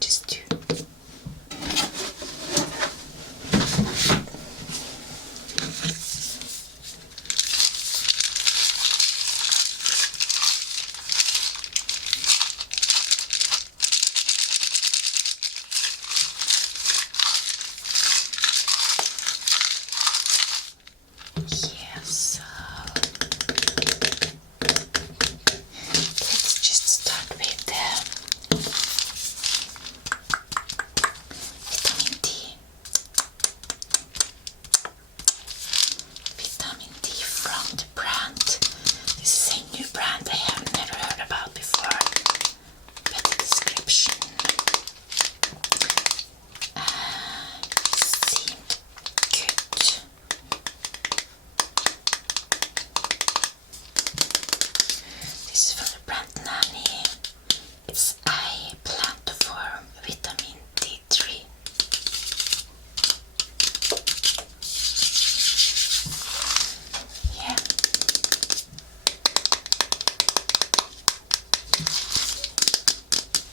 Just two. Yeah, so let's just start with vitamin D. Vitamin D from the brand. This is a new brand I have never heard about before, but the description seemed good. This is from the brand Nani. It's a plant-form vitamin D3. Yeah.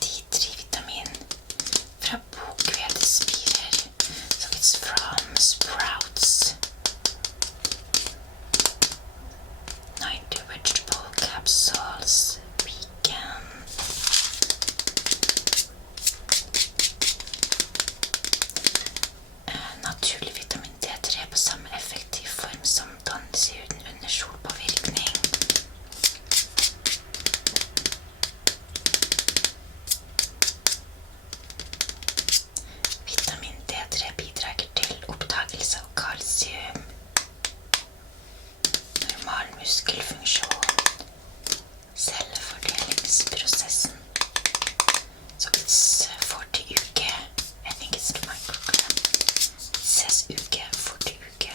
D3-vitamin fra bokvedespirer. So it's from sprouts. 90 vegetable capsules, vegan. Naturlig vitamin D3 på samme effektiv form som dannes i huden under solpåvirkning. Vitamin D3 bidrar til oppdagelse av kalsium, normal muskelfunksjon, cellefordelingsprosessen. So it's 40 uke. I think it's the microgram. It says uke, 40 uke,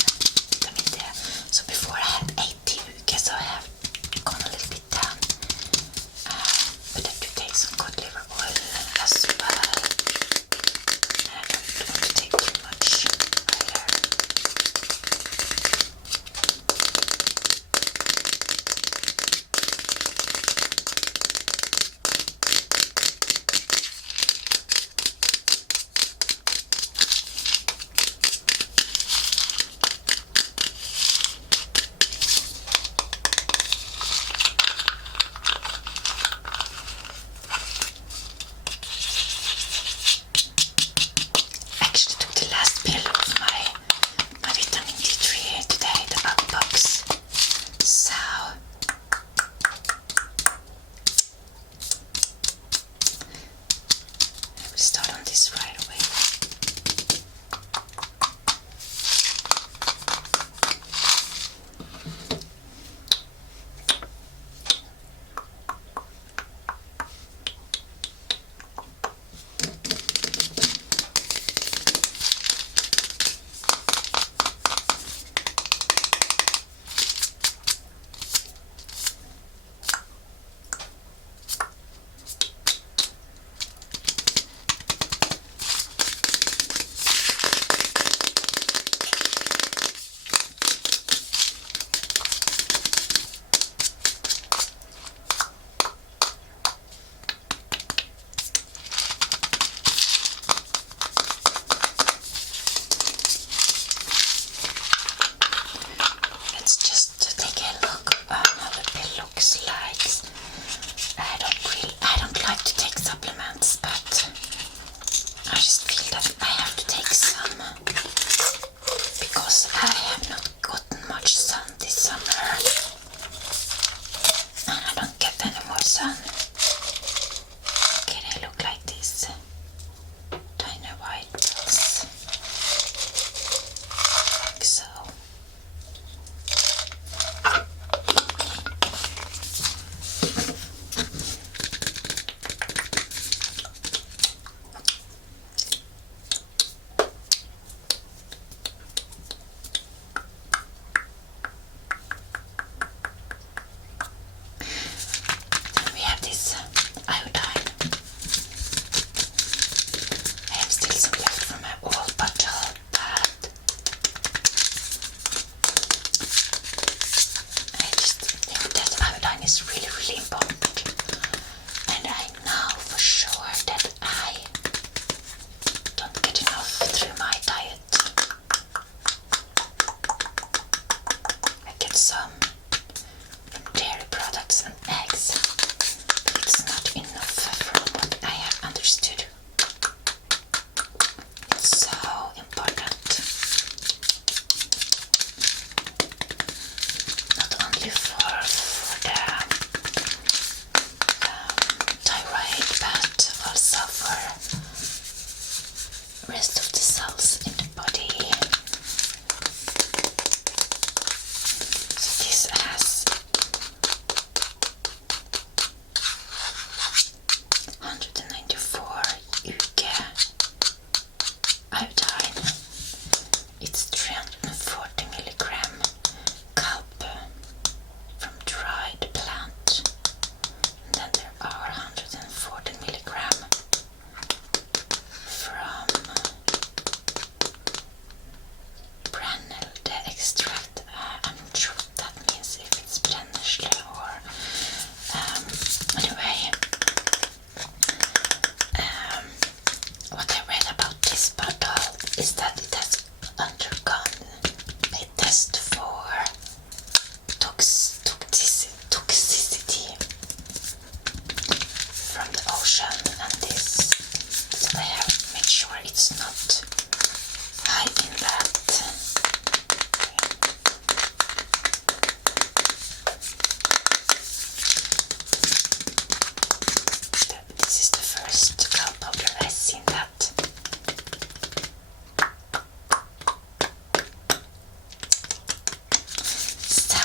vitamin D. So before I had 80 uke, so I have gone a little bit down. But I do take some cod liver oil as well. And I don't want to take too much either. Actually took the last pill of my vitamin D3 today, the bug box. So I will start on this right away. Let's just take a look at how the pill looks like. I don't like to take supplements, but I just feel that I have to take some because I have not gotten much sun this summer and I don't get any more sun. Okay, they look like this. Tiny white dots. Like so. Then we have this iodine. I have still some left from my old bottle, but I just think that iodine is really, really important. lotion and this. So I have to make sure it's not high in that. This is the first cow powder I've seen that. So,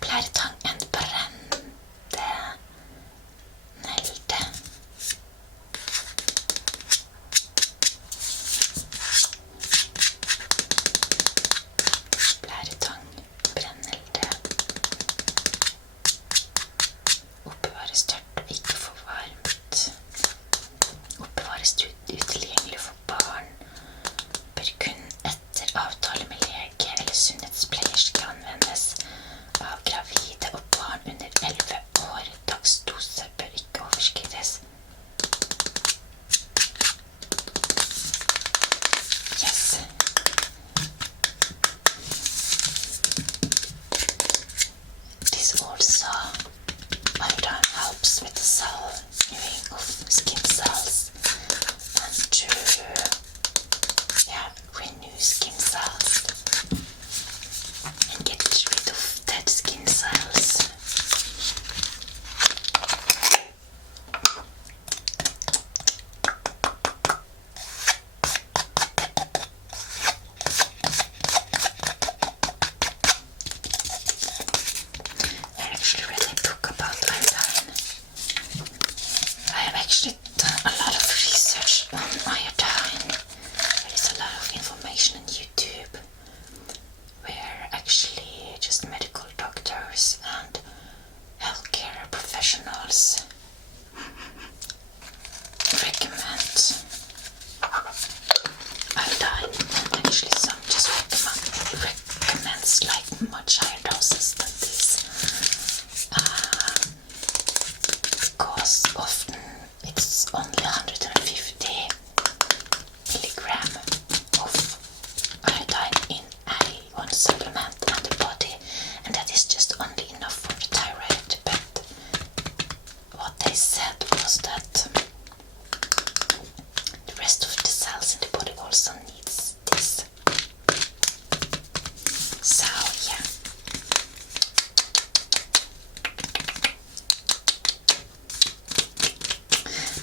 pleietang and brennende negler. Pleietang, brennende. Oppbevares tørt og ikke for varmt. Oppbevares utilgjengelig for barn. Bør kun etter avtale med lege eller sunnhetspleierske anvendes av gravide og barn under 11 år. Dagsdoser bør ikke overskrides. Yes. This also iodine helps with the renewing of skin cells and to renew skin cells and get rid of dead skin cells. I actually read a book about iodine. I have actually done a lot of research on iodine. There is a lot of information on YouTube where actually just medical doctors and healthcare professionals recommend iodine, and actually some just recommends like much higher doses than this, because often it's only 150 milligram of iodine in one supplement and the body, and that is just only enough for the thyroid. But what they said was that the rest of the cells in the body also needs this. So yeah.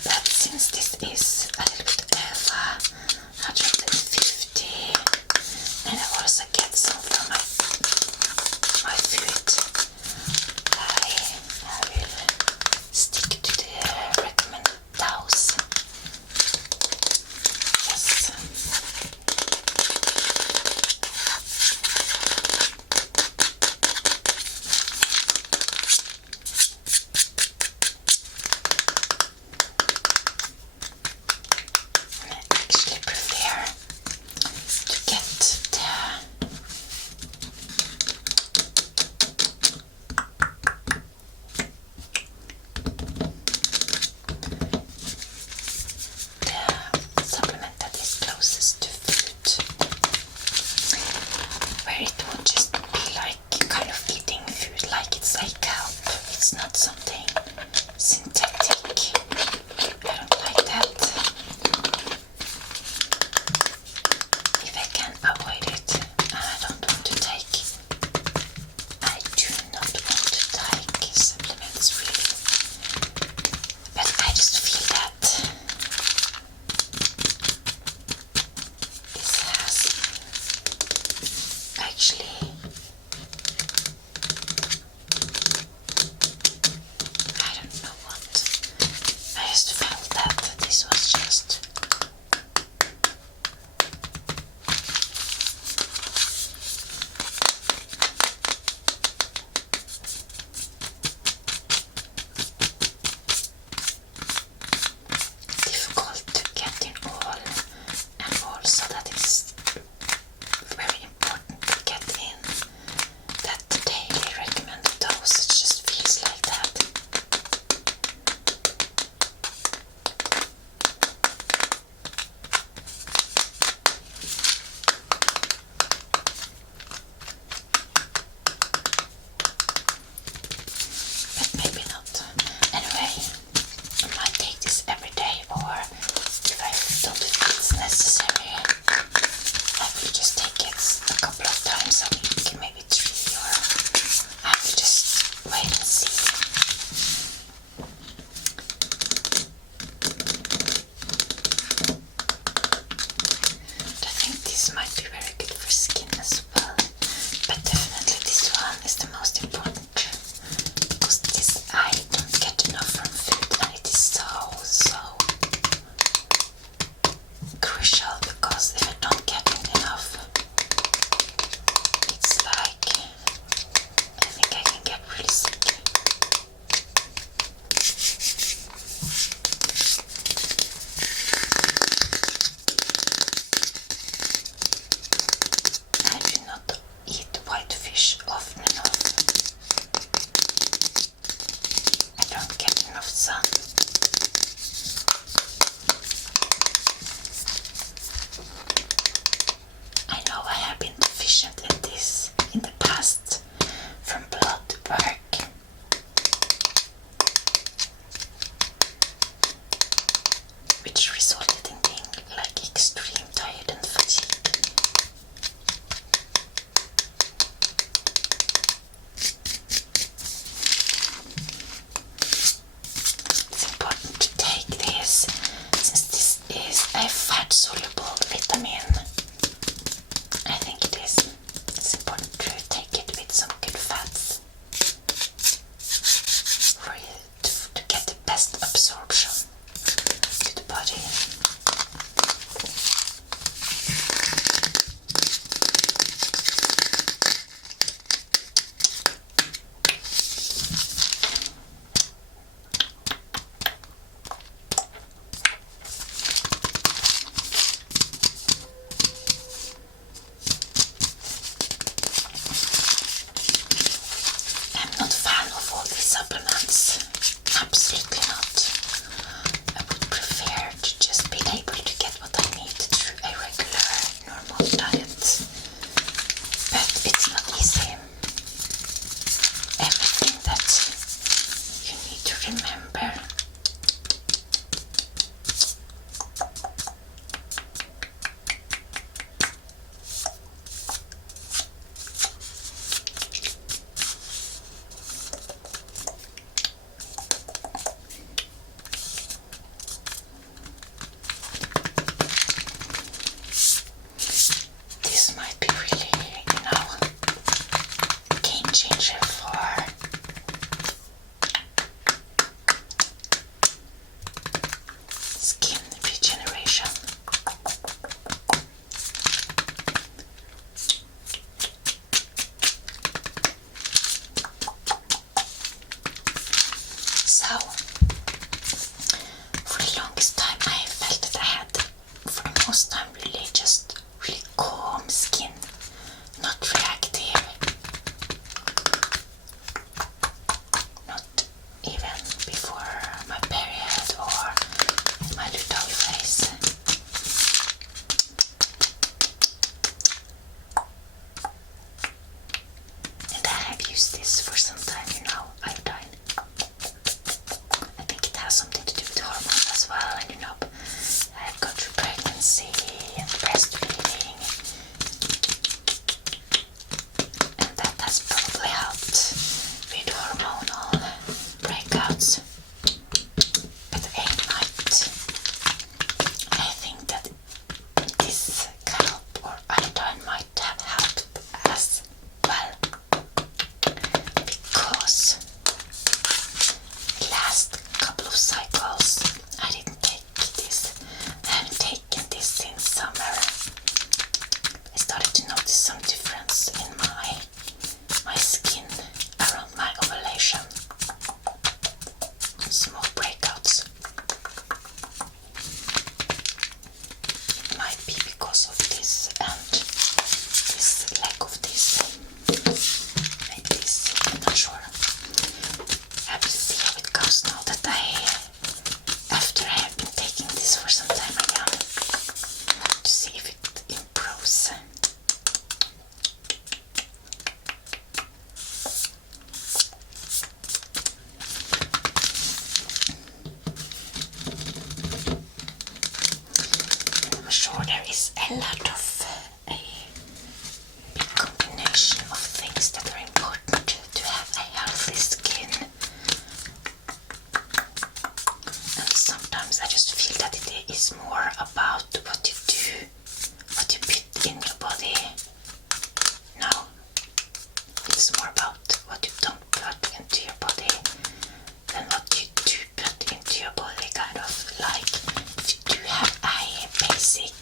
But since this is a little bit over 150, and I also get some from my food, I will stick to the recommended dose. Yes. remember. This might be really, game changer for skin regeneration. So, for the longest time I felt that I had, for the most time, really just really calm skin, not reactive, not even before my period or my luteal phase. And I have used this for some time, iodine. I think it has something to do with hormones as well, and I've gone through pregnancy and breastfeeding, and that has probably helped with hormonal breakouts. But at night, I think that this help or iodine might have helped as well, because last couple of cycles I didn't take this. I haven't taken this since summer. I started to notice some difference in my skin around my ovulation. Small breakouts. It might be because of this and this lack of this. Maybe this, I'm not sure. I will see how it goes now that after I have been taking this for some time again, to see if it improves. I'm sure there is a lot of a big combination of things that are important to have a healthy skin. And sometimes I just feel that it is more about what you do, what you put in your body. No, it's more about what you don't put into your body than what you do put into your body, kind of like if you do have a basic,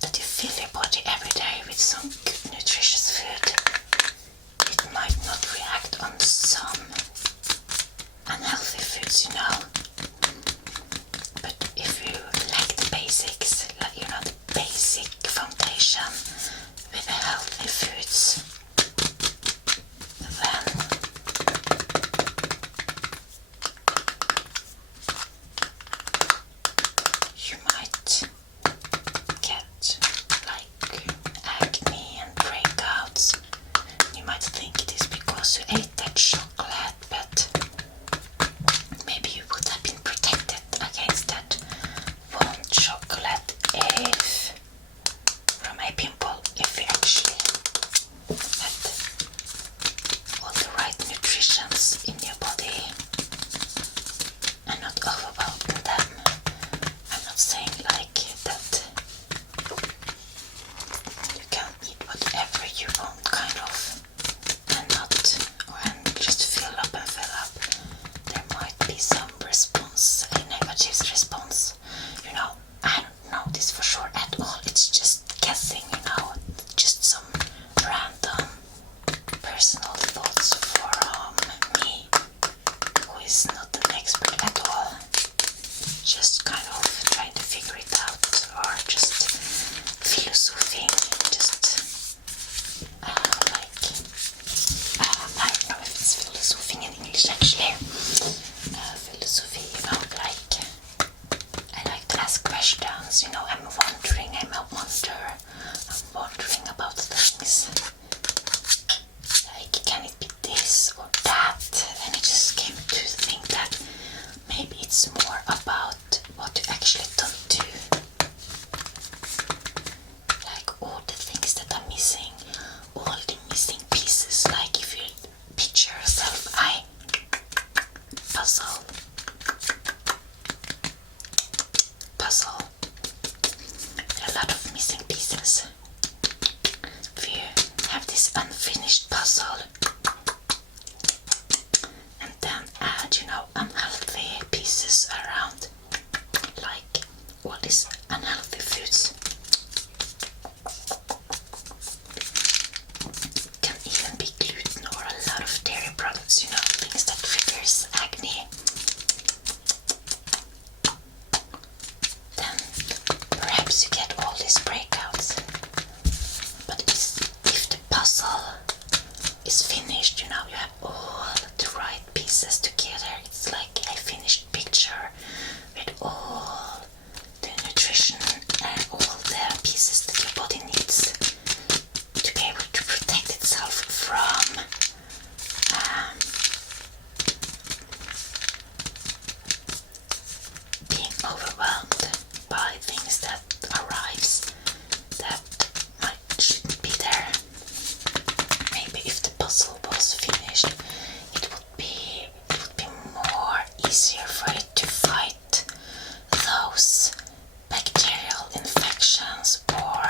that you fill your body every day with some good nutritious food, it might not react on some unhealthy foods, but if you lack the basics, like the basic foundation with the healthy foods, then you might get like acne and breakouts. You might think it is because you ate that chocolate, but maybe you would have been protected against that one chocolate if from a pimple if you actually had all the right nutritions in your body and not overwhelming them. I'm not saying like that you can eat whatever you want, kind of, and just fill up and fill up. There might be some response, a negative response. I don't know this for sure at all. It's just guessing, just some random personal thoughts from me, who is not an expert at all. Just kind of trying to figure it out, or just philosophing, just I don't know if it's philosophing in English actually. Philosophy, like I like to ask questions, I'm wondering about things. Like, can it be this or that? it's more about what you actually don't do. Like all the things that are missing, all the missing pieces. Like if you picture yourself, puzzle. There are a lot of missing pieces. If you have this unfinished puzzle and then add, unhealthy pieces around, like all these unhealthy foods, can even be gluten or a lot of dairy products, things that triggers acne. Then perhaps you get all these breakouts. But if the puzzle is finished, you have all the right pieces together. It's like a finished picture with all the nutrition and all the pieces that your body needs to be able to protect itself from being overwhelmed by things that arrives that shouldn't be there. Maybe if the puzzle was finished, it would be more easier for it to fight those bacterial infections or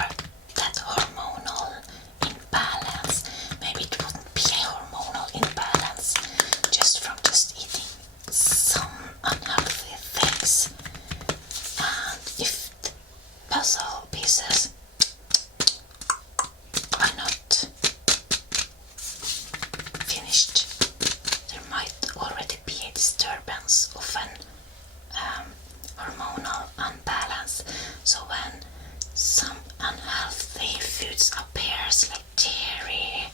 that hormonal imbalance. Maybe it wouldn't be a hormonal imbalance just from eating some unhealthy things. And if the puzzle pieces are not finished, there might already be a disturbance of an hormonal unbalance. So when some unhealthy foods appears, like dairy,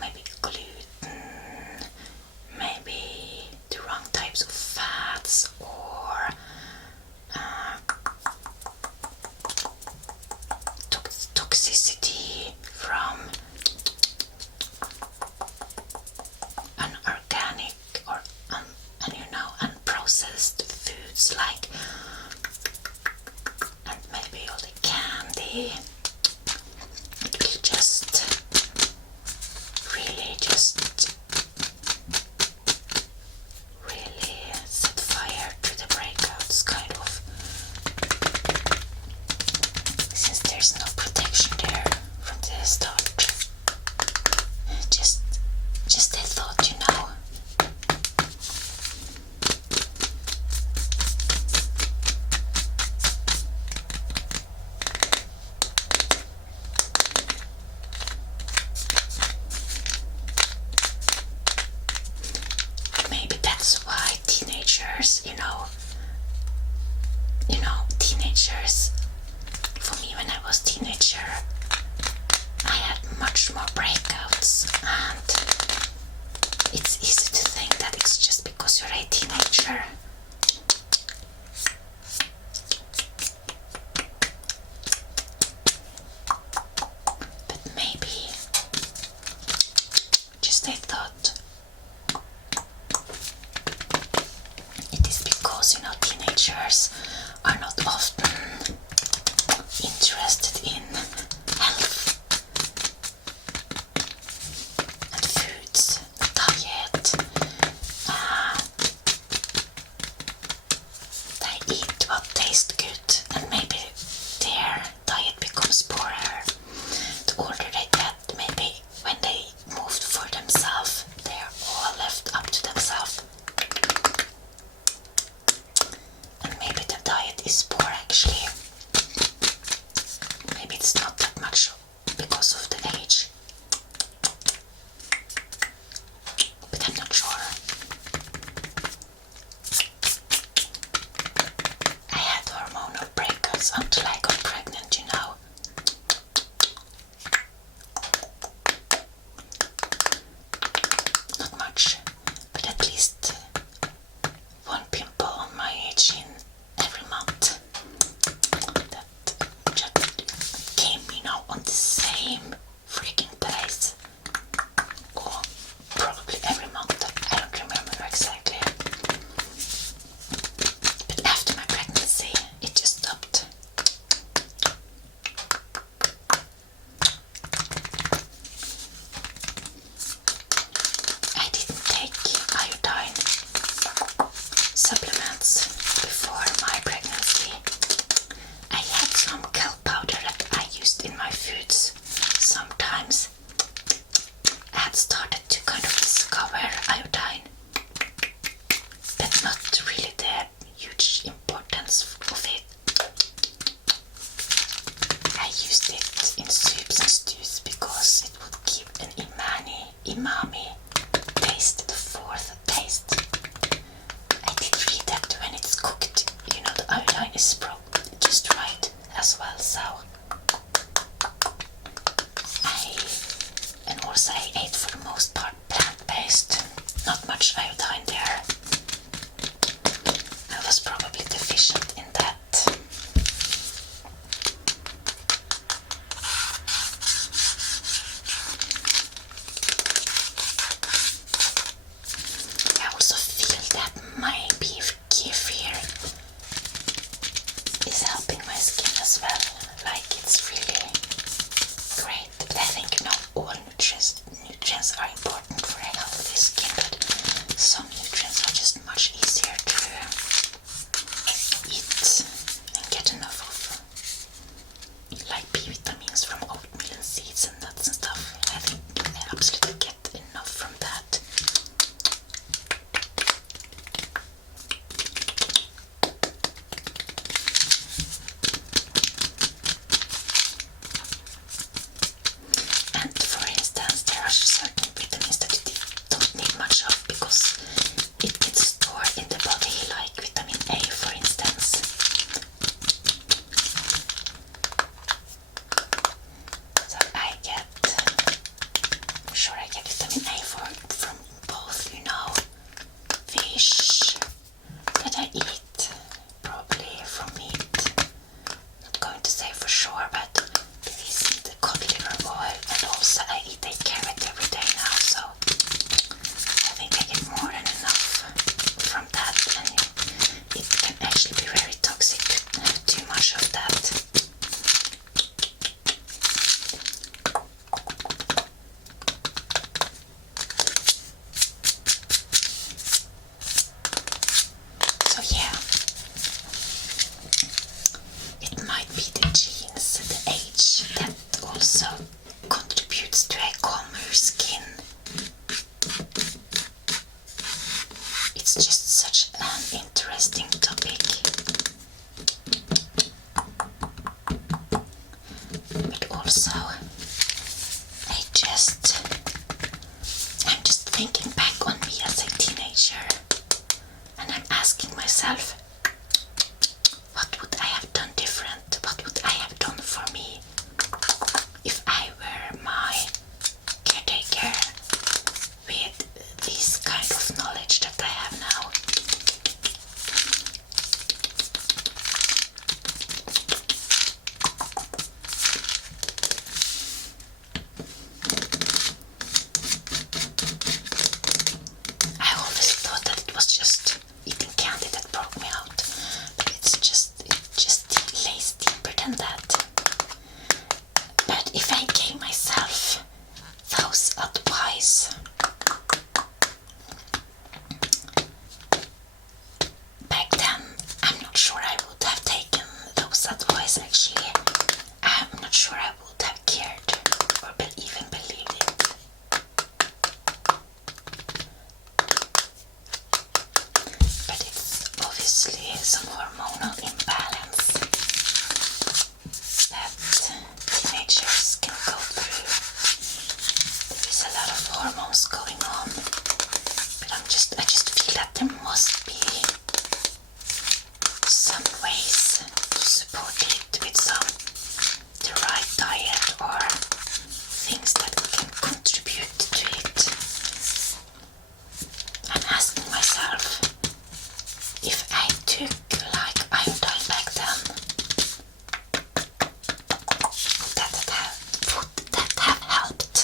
maybe gluten, maybe the wrong types of fats, or toxicity from unorganic or unprocessed foods, like, and maybe all the candy, it will just really set fire to the breakouts, kind of, since there's no protection there from the start. Just a thought, Maybe that's why teenagers, teenagers, for me when I was teenager, I had much more breakouts, and it's easy to think that it's just because you're a teenager. But maybe, just a thought, it is because, teenagers are not often interested in health and foods, diet, much iodine there. I was probably deficient in that. I also feel that my beef kefir is helping my skin as well. Like, it's really great. But I think not all nutrients are important for a healthy skin, but some nutrients are just much easier to eat and get enough of. Like B vitamins from oatmeal and seeds and nuts and stuff. I think I absolutely get enough from that. And for instance, there are certain vitamins that you don't need much of because it gets stored in the body, like vitamin A for instance. So I'm sure I get vitamin A from both, fish that I eat, probably from meat. Not going to say for sure, but there is the cod liver oil, and also I eat a carrot every day now, so I think I get more than enough from that, and it can actually be very toxic to have too much of that. So yeah, it might be the genes, the age, that also contributes to a calmer skin. It's just such an interesting topic. But also, I'm just thinking back on me as a teenager, and I'm asking myself, what would I have done different? What would I have done for me if I were my caretaker with this kind of knowledge that I have now? I always thought that it was just eating candy that broke me out, but it just lays deeper than that. But if I gave myself those advice back then, I'm not sure I would have taken those advice actually. I'm not sure I would have cared or even believed it. But it's obviously some hormonal imbalance that teenagers can go through. There is a lot of hormones going on, but I just feel that there must be some ways to support it with the right diet or things that can contribute to it. I'm asking myself, if I took like iodine back then, would that have helped?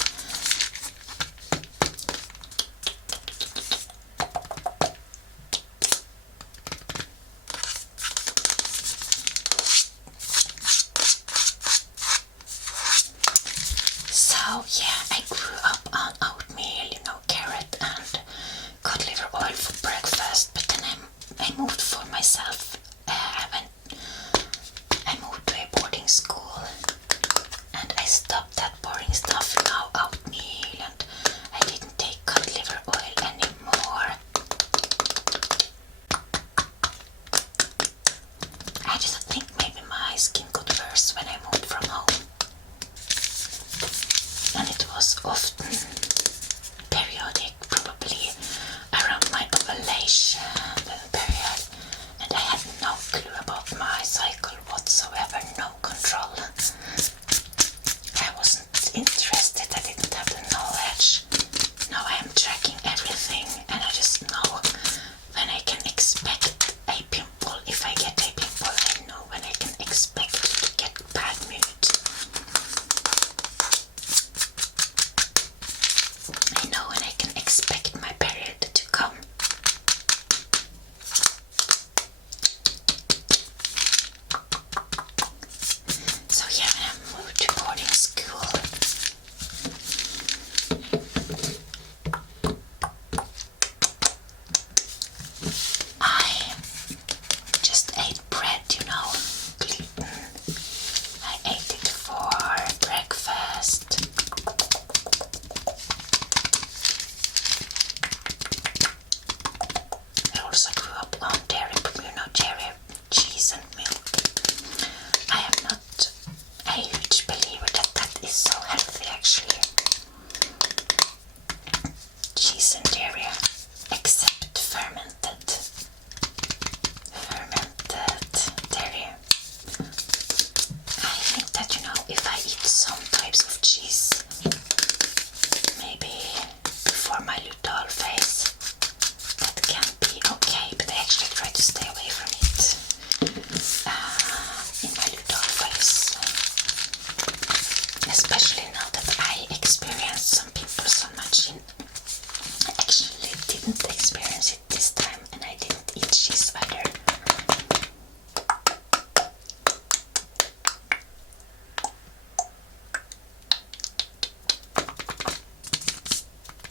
didn't experience it this time, and I didn't eat cheese either.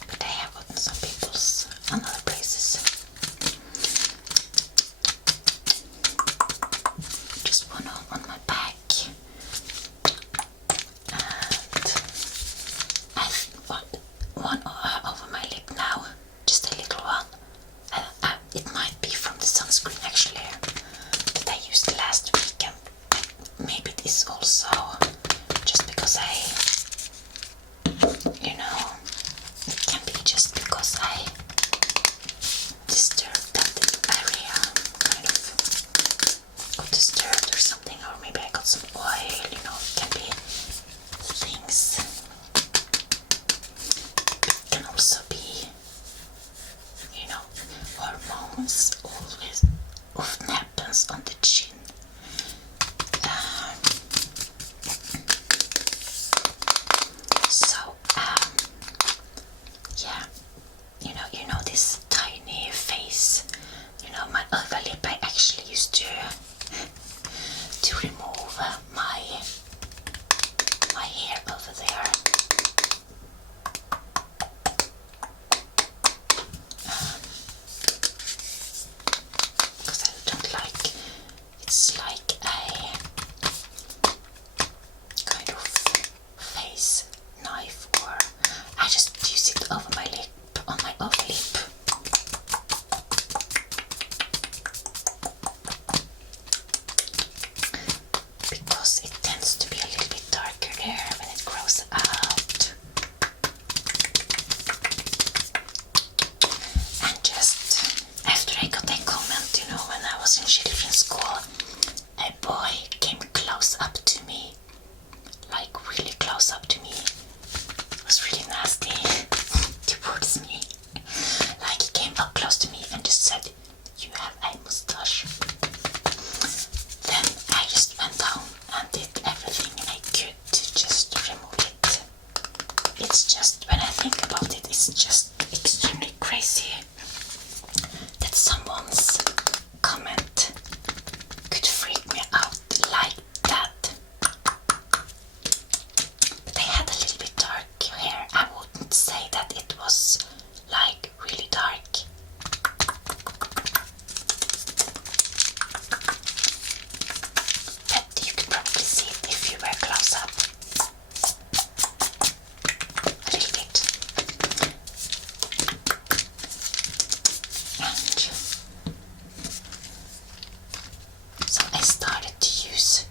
But I have gotten some pimples on other places. Just one on my back, and I've got one over my lip now, just a little one. It might be from the sunscreen actually that I used last week, and maybe it is also just because it can be just because I disturbed that area, kind of got disturbed or something, or maybe I got some oil, it can be things. It can also be, hormones always often happens on the chin. This tiny face, my other lip, I actually used to remove my hair over there. Because I don't like, it's like a kind of face knife, or I just use it over my lip, on my upper lip. Because it tends to be a little bit darker there when it grows out. And just after I got a comment, when I was in children's school, a boy came close up to me, like really close up to me. It was really nasty towards me. Like he came up close to me and just said, "You have a mustache." Then I just went down and did everything I could to just remove it. It's just, when I think about it, it's just extremely crazy that someone's comment could freak me out like that. But I had a little bit dark hair. I wouldn't say that it was like really dark. But you could probably see it if you were close up. A little bit. And so I started to use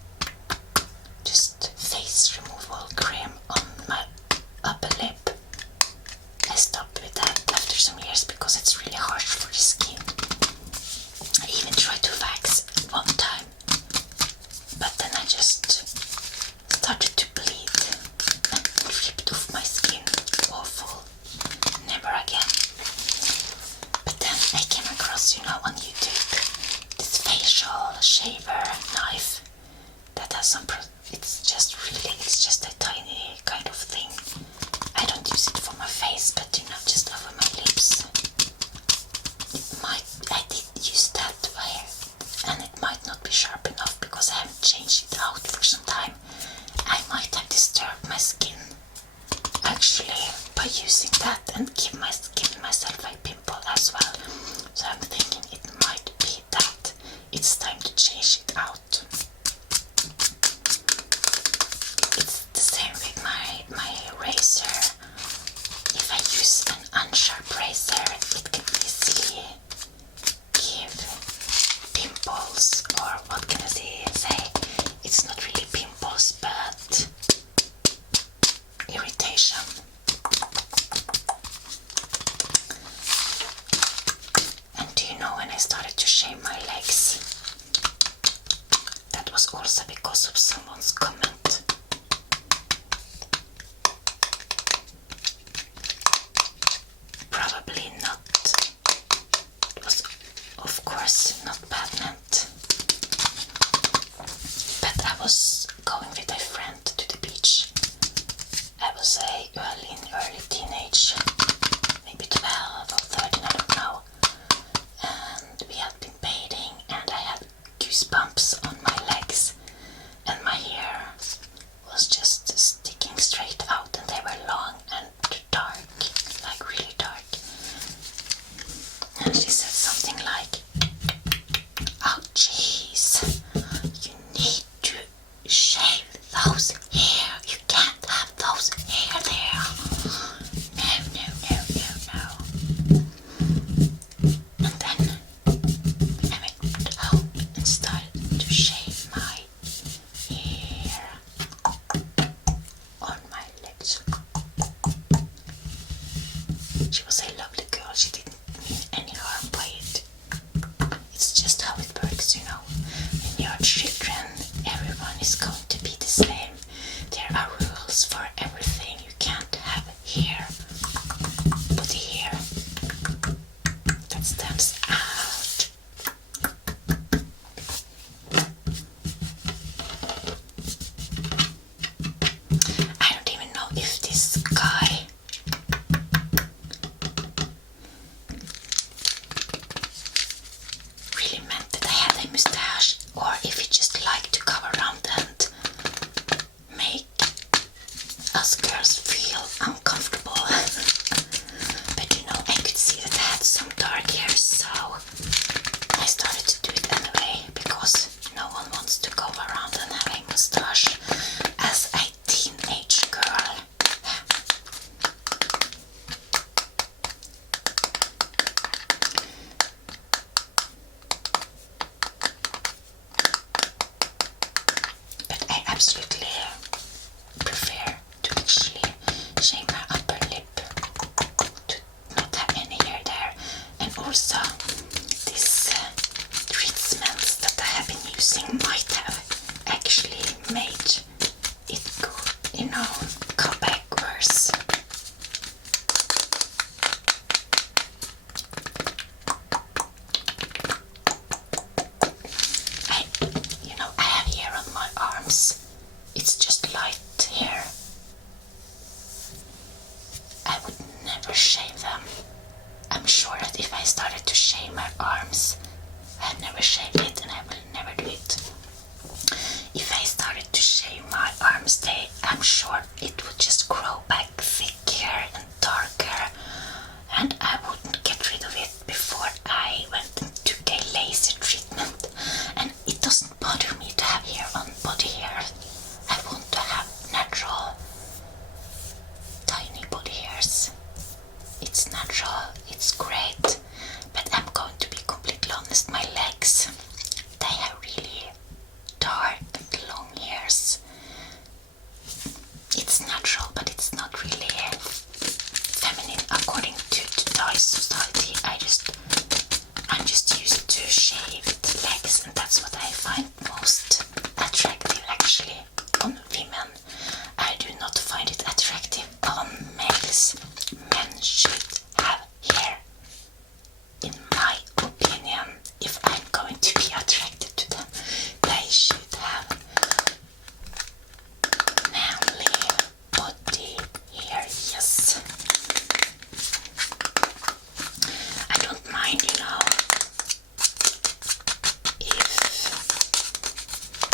just face removal cream on my upper lip. I stopped with that after some years because it's really harsh for the skin. I even tried to wax one time, but then I just started to bleed and ripped off my skin. Awful. Never again. But then I came across, on YouTube, this facial shaver knife that has some it's just a tiny kind of thing. I don't use it for my face, but just over my lips. I did use that way, and it might not be sharp enough because I haven't changed it out for some time. I might have disturbed my skin actually by using that and give myself a pimple as well. So I'm thinking it might be that. It's time to change it out. It's the same with my razor. If I use an unsharp razor, it can easily give pimples, or what can I say? It's not really pimples, but irritation. And do you know, when I started to shave my legs, that was also because of someone's comment. Probably not. It was, of course, not bad meant. But I was going with a friend to the beach. I was in early teenage, maybe 12 or 13, I don't and she said something like, "Oh jeez, you need to shave those hair. You can't have those hair there. No, no, no, no, no." And then I went home and started to shave my hair on my legs. She was a lovely girl. She didn't mean any harm by it. It's just how it works, you know. When you're children, everyone is going to be the same. There are rules for everything. You can't have hair, body hair, that stands out. I don't even know if this guy really meant that I had a mustache, or if he just liked to come around and make us girls feel uncomfortable. But you know, I could see that I had some dark hair, so I started to do it anyway, because no one wants to go around and have a mustache as a teenage girl. But I absolutely prefer to actually shave my upper lip, to not have any hair there. And also these treatments that I have been using might have actually made it go, you know, come back worse. I have hair on my arms. It's just light hair. I would never shave them. I'm sure that if I started to shave my arms, I've never shaved it and I will never do it. If I started to shave my arms, I'm sure it would just grow back thicker and darker, and I wouldn't get rid of it before I went and took a laser treatment. And it doesn't bother me to have hair on body hair. I want to have natural, tiny body hairs. It's natural, it's great, but I'm going to be completely honest, my legs, they have really dark and long hairs. It's natural, but it's not really feminine according to today's society. I'm just used to shaved legs, and that's what I find most attractive actually on women. I do not find it attractive on males. Men should have hair, in my opinion. If I'm going to be attracted to them, they should have manly body hair, yes. I don't mind, you know, if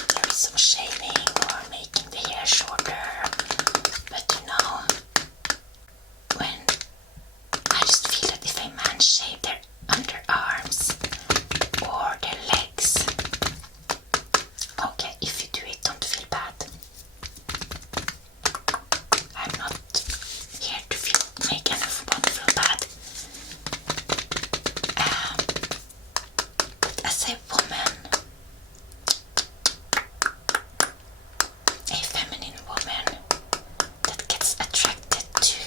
there is some shaving or making the hair shorter, but you know, when I just feel that if a man shave their underarms or their legs, okay, if you do it, don't feel bad. I'm not here to make anyone feel bad. But as a woman, a feminine woman that gets attracted to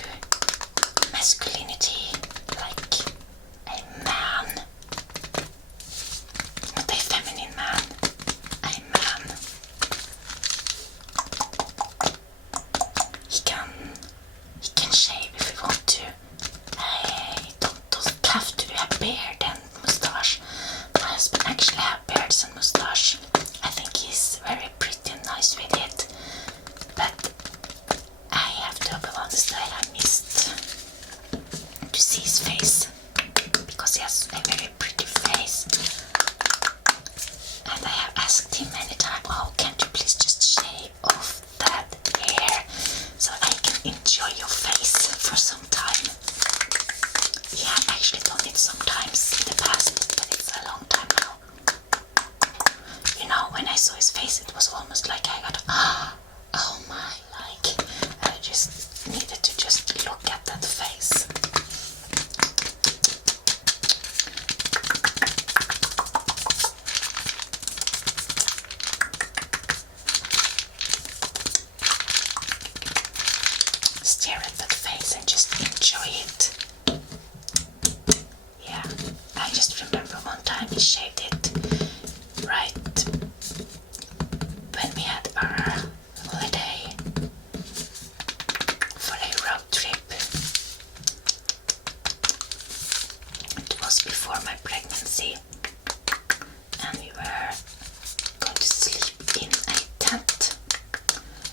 masculinity, like a man, not a feminine man, a man, he can shave if he wants to. Doesn't have to have beard and mustache. My husband actually have beards and mustache. I think he's very pretty and nice with it, but I have to be honest, I have missed to see his face, because he has a very pretty face, and I have asked him many times, oh, can't you please just shave off that hair so I can enjoy your face for some time. Yeah, I've actually done it sometimes in I just remember one time he shaved it right when we had our holiday for a road trip. It was before my pregnancy, and we were going to sleep in a tent,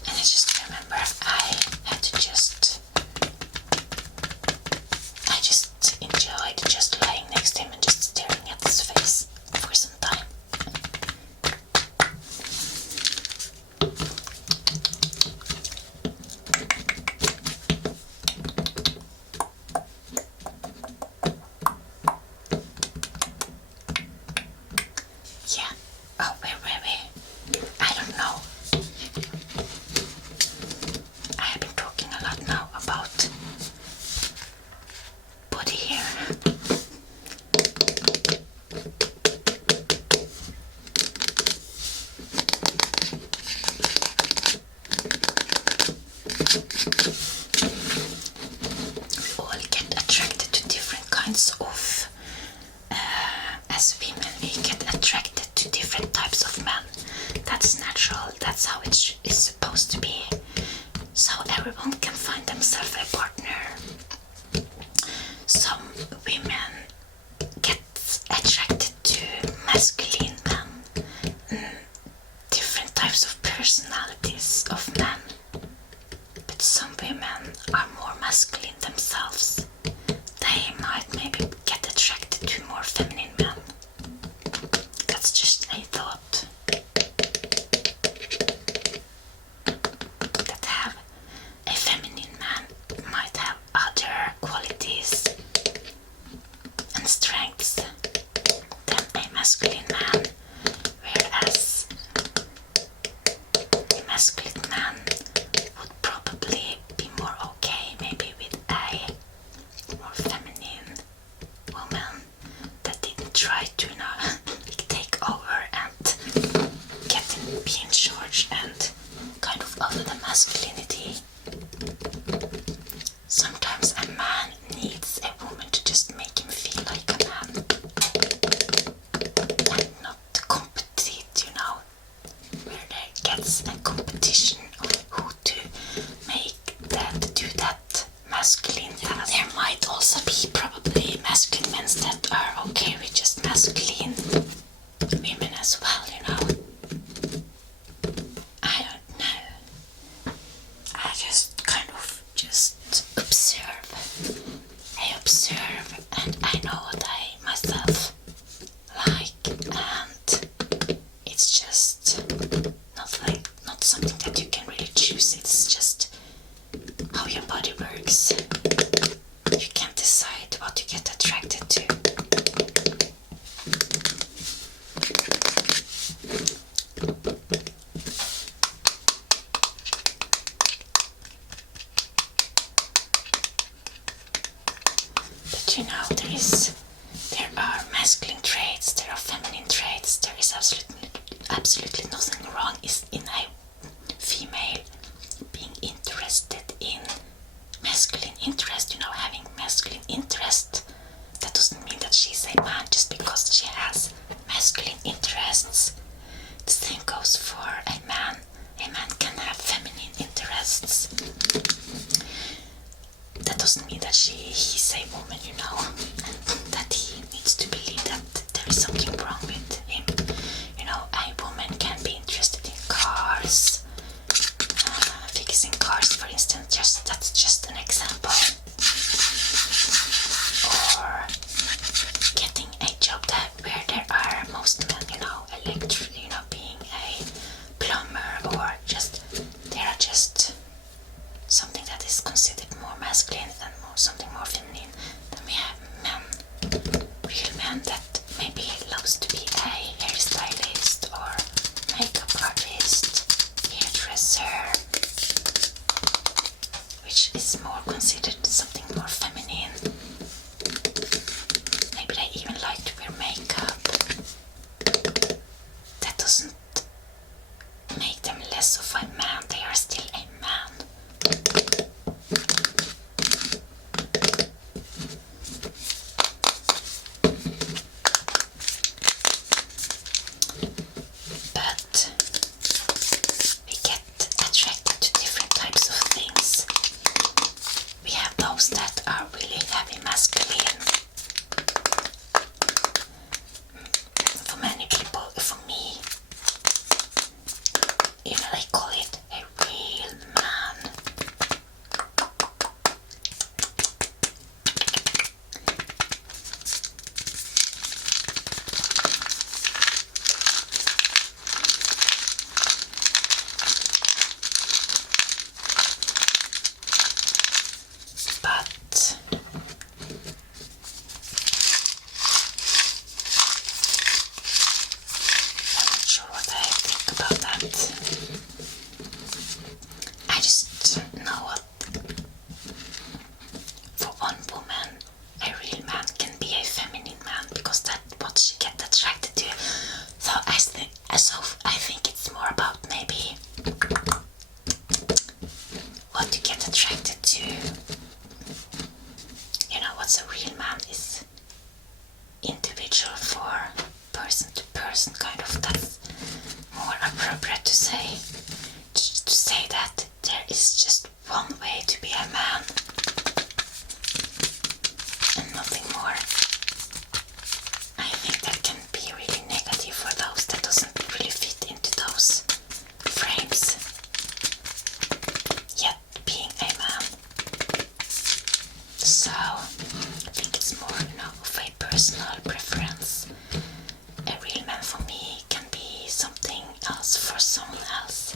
and I just remember I just enjoyed just lying next to him and just staring at his face for some time. Yeah. Oh, where were we? I don't know. I have been talking a lot now about body hair. We all get attracted to different kinds of as women, we get attracted to different types of men. That's natural, that's how it is supposed to be. So everyone can find themselves a partner. Some women get attracted to masculine men, different types of personalities of men. But some women are more masculine themselves. They might maybe get attracted to more feminine men. That's just a thought. That have a feminine man might have other qualities and strengths than a masculine man, whereas a masculine man would probably be more okay maybe with a more feminine woman that didn't try to take over and be in charge and kind of other the masculinity. Sometimes a man needs a woman to just make him feel like a man and not compete, where there gets a competition of who to make that, do that masculine task. There might also be probably masculine men that are okay with just masculine women as well, I don't know. I just kind of observe. I observe and I know what I myself like, and it's just not something that you can really choose. It's just how your body works. You can't decide what you get attracted to. But there are masculine traits, there are feminine traits. There is absolutely nothing wrong in a female being interested in masculine interest, having masculine interest. That doesn't mean that she's a man just because she has masculine interests. The same goes for a man. A man can have feminine interests. That doesn't mean that he's a woman, and that he needs to believe that there is something wrong with him. A woman can be interested in cars, fixing cars, for instance. That's just an example. Or getting a job where there are most men person, kind of. That's more appropriate to say. To say that there is just one way to be a man and nothing more. I think that can be really negative for those that doesn't really fit into those frames, yet being a man. So I think it's more, of a personal preference. A real man for me can be something else for someone else.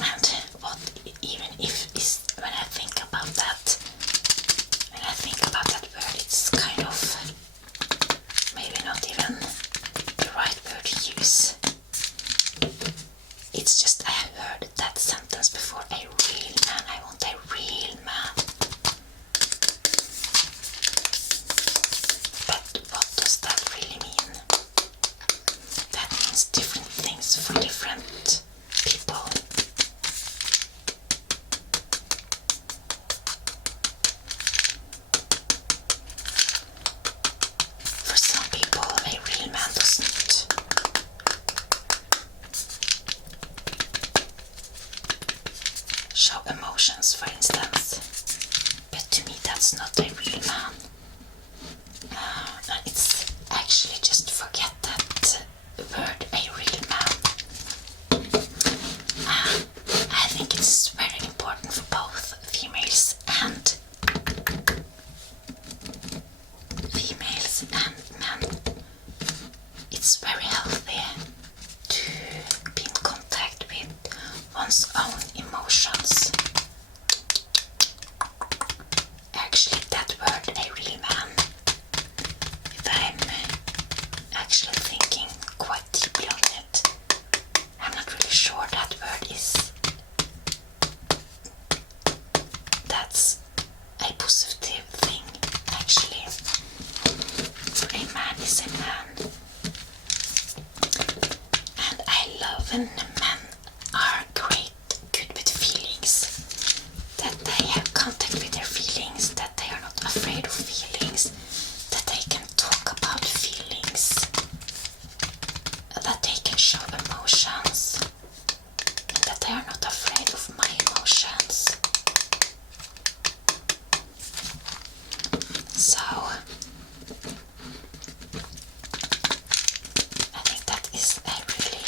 And what even if is when I think about that word, it's kind of maybe not even the right word to use. It's just I have heard that sentence before. A real man. I want a real man. But what does that really mean? That means different things for different people. For some people, a real man doesn't show emotions, for instance. But to me, that's not a real man. And it's actually just forget that word, a real man. I think it's very important for both females and men. It's very healthy to be in contact with one's own emotions. Actually, that word, a real man, if I'm actually thinking quite deeply on it, I'm not really sure that word is. That's a positive thing, actually. A man is a man. And I love when men are good with feelings. That they have contact with their feelings, that they are not afraid of feelings, that they can talk about feelings, that they can show emotions, and that they are not afraid of my emotions. So I think that is a really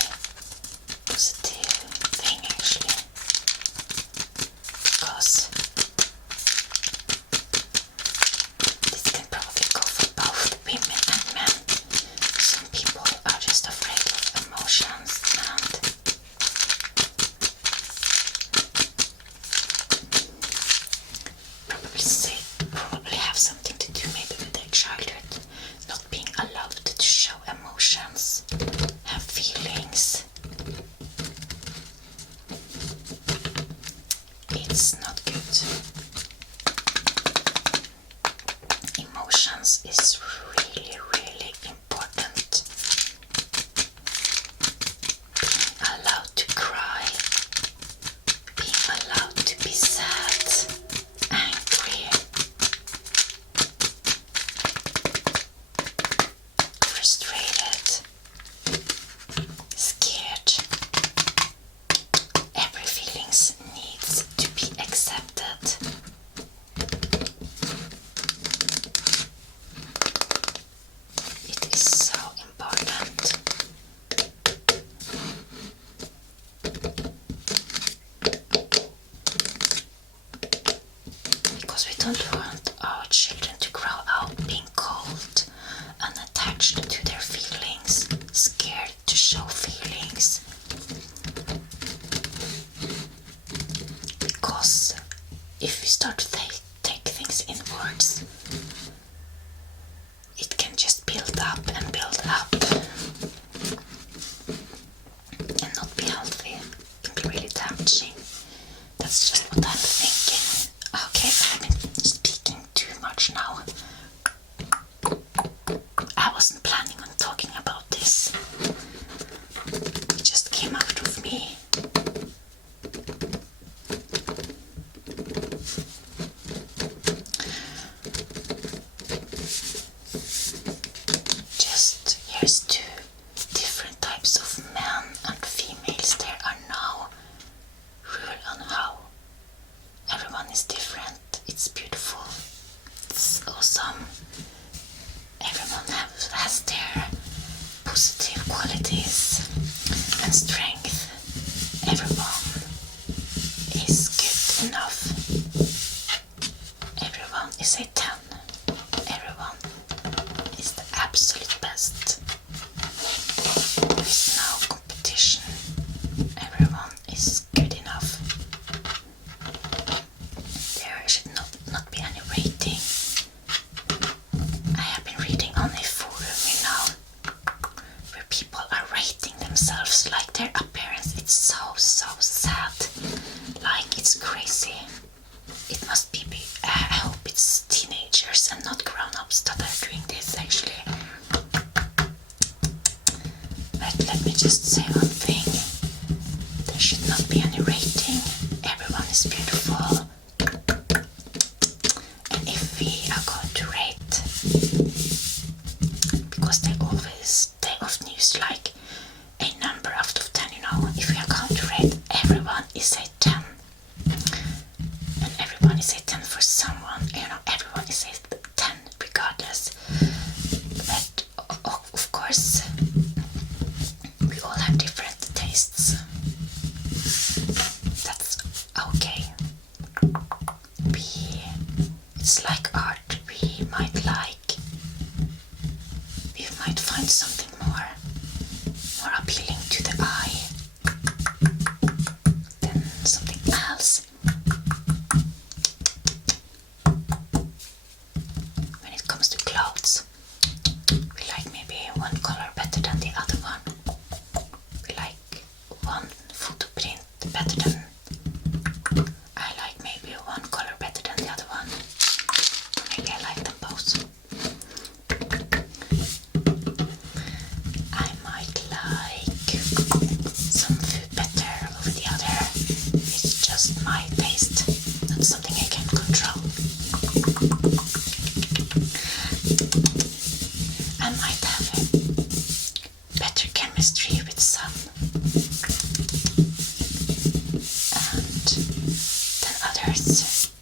positive thing, actually, because this can probably go for both women and men. Some people are just afraid of emotions, and probably have something to do maybe with their childhood, not being allowed to show emotions, have feelings. It's not good. Emotions is really, really important. Being allowed to cry, being allowed to be sad, angry, frustrated, scared. Every feelings needs to be accepted. has their positive qualities and strength. Everyone is good enough. Everyone is a 10. Everyone is the absolute best. There is no competition. Everyone is good enough. There should not be any rating. I have been reading on a forum, where people are rating themselves like their appearance. It's so sad. Like, it's crazy. It must be, I hope it's teenagers and not grown-ups that are doing this, actually. But let me just say one thing. There should not be any rating. Everyone is beautiful. And if we are going to rate, because they often use like a number out of 10, if we are going to rate, everyone is a 10. And everyone is a 10 for someone, everyone is a 10 regardless. But of course, we all have different tastes. That's okay. It's like art. We might find something more appealing to the eye than something else. When it comes to clothes, we like maybe one color better than the other one. We like one photo print better than, I like maybe one color better than the other one. Maybe I like them both. I might like some food better over the other. It's just my taste, not something I can control. I might have a better chemistry with some than others.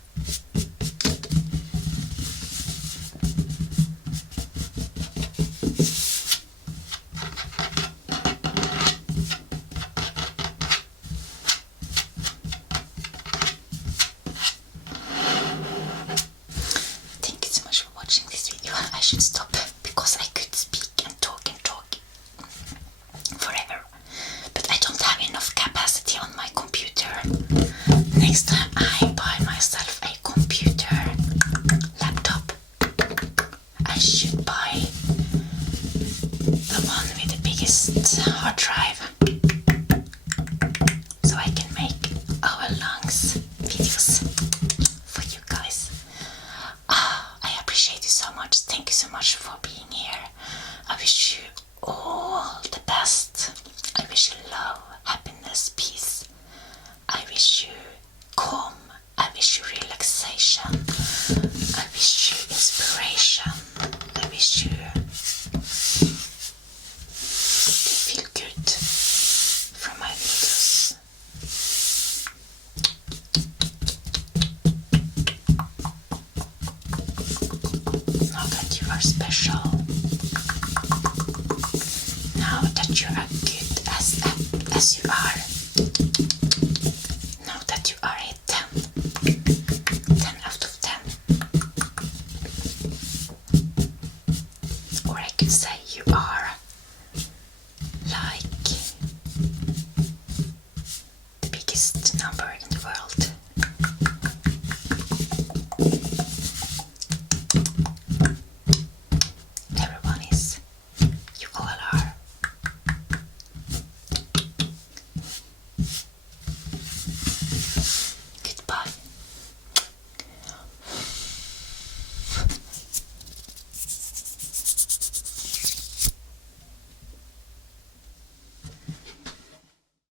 Thank you so much for watching this video. I should stop because I could speak and talk forever. But I don't have enough capacity on my computer. Next time I buy myself a computer laptop, I should buy the one with the biggest hard drive, so I can make hour-long videos for you guys. I appreciate you so much. Thank you so much for being here. I wish you all the best. I wish you love, happiness, peace. I wish you calm. I wish you relaxation. I wish you inspiration. I wish you to feel good from my videos. Know that you are special. Know that you are good as you are. Know that you are a 10 out of 10. Or I could say